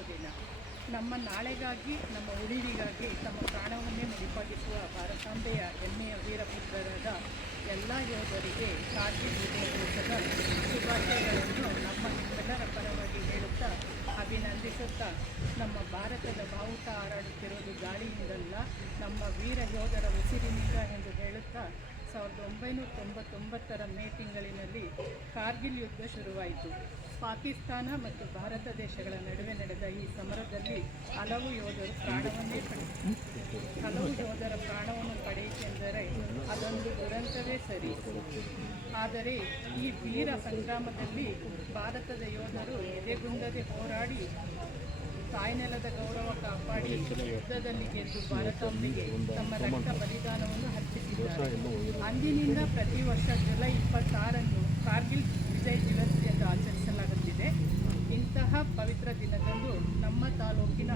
ದಿನ ನಮ್ಮ ನಾಳೆಗಾಗಿ, ನಮ್ಮ ಉಳಿವಿಗಾಗಿ ತಮ್ಮ ಪ್ರಾಣವನ್ನೇ ಮುಡಿಪಾಗಿಸುವ ಭಾರತಾಂಬೆಯ ಹೆಮ್ಮೆಯ ವೀರಪುತ್ರರಾದ ಎಲ್ಲ ಯೋಧರಿಗೆ ಕಾರ್ಗಿಲ್ ವಿಜಯ ದಿವಸದ ಶುಭಾಶಯಗಳನ್ನು ನಮ್ಮ ಎಲ್ಲರ ಪರವಾಗಿ ಹೇಳುತ್ತಾ, ಅಭಿನಂದಿಸುತ್ತಾ, ನಮ್ಮ ಭಾರತದ ಬಾವುಟ ಹಾರಾಡುತ್ತಿರುವುದು ಗಾಳಿಯಿಂದಲ್ಲ, ನಮ್ಮ ವೀರ ಯೋಧರ ಉಸಿರಿನಿಂದ ಎಂದು ಹೇಳುತ್ತಾ ಸಾವಿರದ ಒಂಬೈನೂರ ತೊಂಬತ್ತೊಂಬತ್ತರ ಮೇ ತಿಂಗಳಿನಲ್ಲಿ ಕಾರ್ಗಿಲ್ ಯುದ್ಧ ಶುರುವಾಯಿತು. ಪಾಕಿಸ್ತಾನ ಮತ್ತು ಭಾರತ ದೇಶಗಳ ನಡುವೆ ನಡೆದ ಈ ಸಮರದಲ್ಲಿ ಹಲವು ಯೋಧರು ಪ್ರಾಣವನ್ನೇ ಪಡೆ ಹಲವು ಯೋಧರ ಪ್ರಾಣವನ್ನು ಪಡೆಯಿತೆಂದರೆ ಅದೊಂದು ದುರಂತವೇ ಸರಿ. ಆದರೆ ಈ ವೀರ ಸಂಗ್ರಾಮದಲ್ಲಿ ಭಾರತದ ಯೋಧರು ಎದೆಗುಂದದೆ ಹೋರಾಡಿ ತಾಯ್ನೆಲದ ಗೌರವ ಕಾಪಾಡಿ ಯುದ್ಧದಲ್ಲಿ ಗೆದ್ದು ಭಾರತಾಂಬೆಗೆ ತಮ್ಮ ರಕ್ತ ಬಲಿದಾನವನ್ನು ಅರ್ಪಿಸಿದ್ದಾರೆ. ಅಂದಿನಿಂದ ಪ್ರತಿ ವರ್ಷ ಜುಲೈ ಇಪ್ಪತ್ತಾರನ್ನು ಕಾರ್ಗಿಲ್ ವಿಜಯ್ ದಿವಸ್ ಎಂದು ಆಚರಿಸಲಾಗುತ್ತಿದೆ. ಇಂತಹ ಪವಿತ್ರ ದಿನದಂದು ನಮ್ಮ ತಾಲೂಕಿನ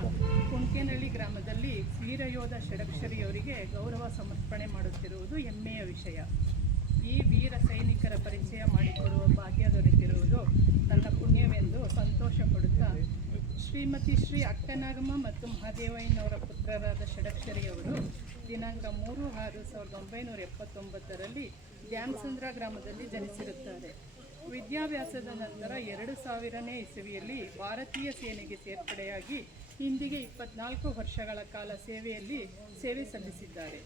ಕುಂಕೇನಹಳ್ಳಿ ಗ್ರಾಮದಲ್ಲಿ ವೀರಯೋಧ ಷಡಕ್ಷರಿಯವರಿಗೆ ಗೌರವ ಸಮರ್ಪಣೆ ಮಾಡುತ್ತಿರುವುದು ಹೆಮ್ಮೆಯ ವಿಷಯ. ಈ ವೀರ ಸೈನಿಕರ ಪರಿಚಯ ಮಾಡಿಕೊಡುವ ಭಾಗ್ಯ ದೊರೆತಿರುವುದು ಶ್ರೀಮತಿ ಶ್ರೀ ಅಕ್ಕನಾಗಮ್ಮ ಮತ್ತು ಮಹಾದೇವಯ್ಯನವರ ಪುತ್ರರಾದ ಷಡಕ್ಷರಿಯವರು ದಿನಾಂಕ ಮೂರು ಆರು ಸಾವಿರದ ಒಂಬೈನೂರ ಎಪ್ಪತ್ತೊಂಬತ್ತರಲ್ಲಿ ಧ್ಯಾನ್ಸಂದ್ರ ಗ್ರಾಮದಲ್ಲಿ ಜನಿಸಿರುತ್ತಾರೆ. ವಿದ್ಯಾಭ್ಯಾಸದ ನಂತರ ಎರಡು ಸಾವಿರನೇ ಇಸವಿಯಲ್ಲಿ ಭಾರತೀಯ ಸೇನೆಗೆ ಸೇರ್ಪಡೆಯಾಗಿ ಇಂದಿಗೆ ಇಪ್ಪತ್ನಾಲ್ಕು ವರ್ಷಗಳ ಕಾಲ ಸೇವೆಯಲ್ಲಿ ಸೇವೆ ಸಲ್ಲಿಸಿದ್ದಾರೆ.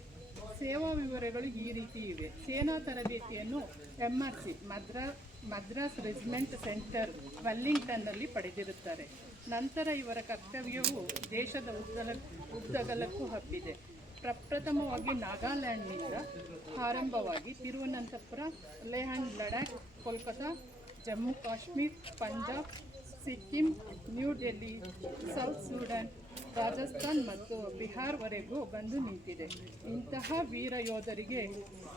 ಸೇವಾ ವಿವರಗಳು ಈ ರೀತಿ ಇವೆ. ಸೇನಾ ತರಬೇತಿಯನ್ನು ಎಂ ಆರ್ ಸಿ ಮದ್ರಾ, ಮದ್ರಾಸ್ ರೆಜಿಮೆಂಟ್ ಸೆಂಟರ್, ವೆಲ್ಲಿಂಗ್ಟನ್ನಲ್ಲಿ ಪಡೆದಿರುತ್ತಾರೆ. ನಂತರ ಇವರ ಕರ್ತವ್ಯವು ದೇಶದ ಉದ್ದಲ, ಉದ್ದಗಲಕ್ಕೂ ಹಬ್ಬಿದೆ. ಪ್ರಪ್ರಥಮವಾಗಿ ನಾಗಾಲ್ಯಾಂಡ್ನಿಂದ ಆರಂಭವಾಗಿ Thiruvananthapuram Leh and Ladakh Kolkata Jammu Kashmir, Punjab, Sikkim, New Delhi, South Sudan Rajasthan ಮತ್ತು ಬಿಹಾರ್ವರೆಗೂ ಬಂದು ನಿಂತಿದೆ. ಇಂತಹ ವೀರ ಯೋಧರಿಗೆ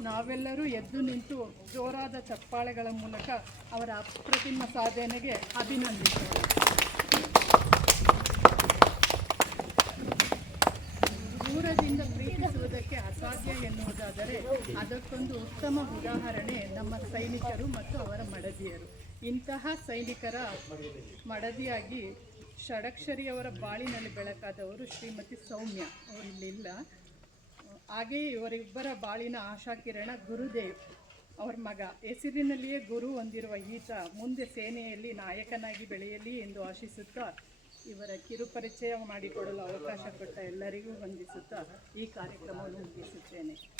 ನಾವೆಲ್ಲರೂ ಎದ್ದು ನಿಂತು ಜೋರಾದ ಚಪ್ಪಾಳೆಗಳ ಮೂಲಕ ಅವರ ಅಪ್ರತಿಮ ಸಾಧನೆಗೆ ಅಭಿನಂದಿಸೋಣ ದೂರದಿಂದ ಪ್ರೀತಿಸುವುದಕ್ಕೆ ಅಸಾಧ್ಯ ಎನ್ನುವುದಾದರೆ ಅದಕ್ಕೊಂದು ಉತ್ತಮ ಉದಾಹರಣೆ ನಮ್ಮ ಸೈನಿಕರು ಮತ್ತು ಅವರ ಮಡದಿಯರು. ಇಂತಹ ಸೈನಿಕರ ಮಡದಿಯಾಗಿ ಷಡಕ್ಷರಿಯವರ ಬಾಳಿನಲ್ಲಿ ಬೆಳಕಾದವರು ಶ್ರೀಮತಿ ಸೌಮ್ಯ. ಅವರು ಇಲ್ಲಿಲ್ಲ. ಹಾಗೆಯೇ ಇವರಿಬ್ಬರ ಬಾಳಿನ ಆಶಾಕಿರಣ ಗುರುದೇವ್ ಅವರ ಮಗ. ಹೆಸರಿನಲ್ಲಿಯೇ ಗುರು ಹೊಂದಿರುವ ಈತ ಮುಂದೆ ಸೇನೆಯಲ್ಲಿ ನಾಯಕನಾಗಿ ಬೆಳೆಯಲಿ ಎಂದು ಆಶಿಸುತ್ತಾ ಇವರ ಕಿರುಪರಿಚಯ ಮಾಡಿಕೊಡಲು ಅವಕಾಶ ಕೊಟ್ಟ ಎಲ್ಲರಿಗೂ ವಂದಿಸುತ್ತಾ ಈ ಕಾರ್ಯಕ್ರಮವನ್ನು ಮುಗಿಸುತ್ತೇನೆ.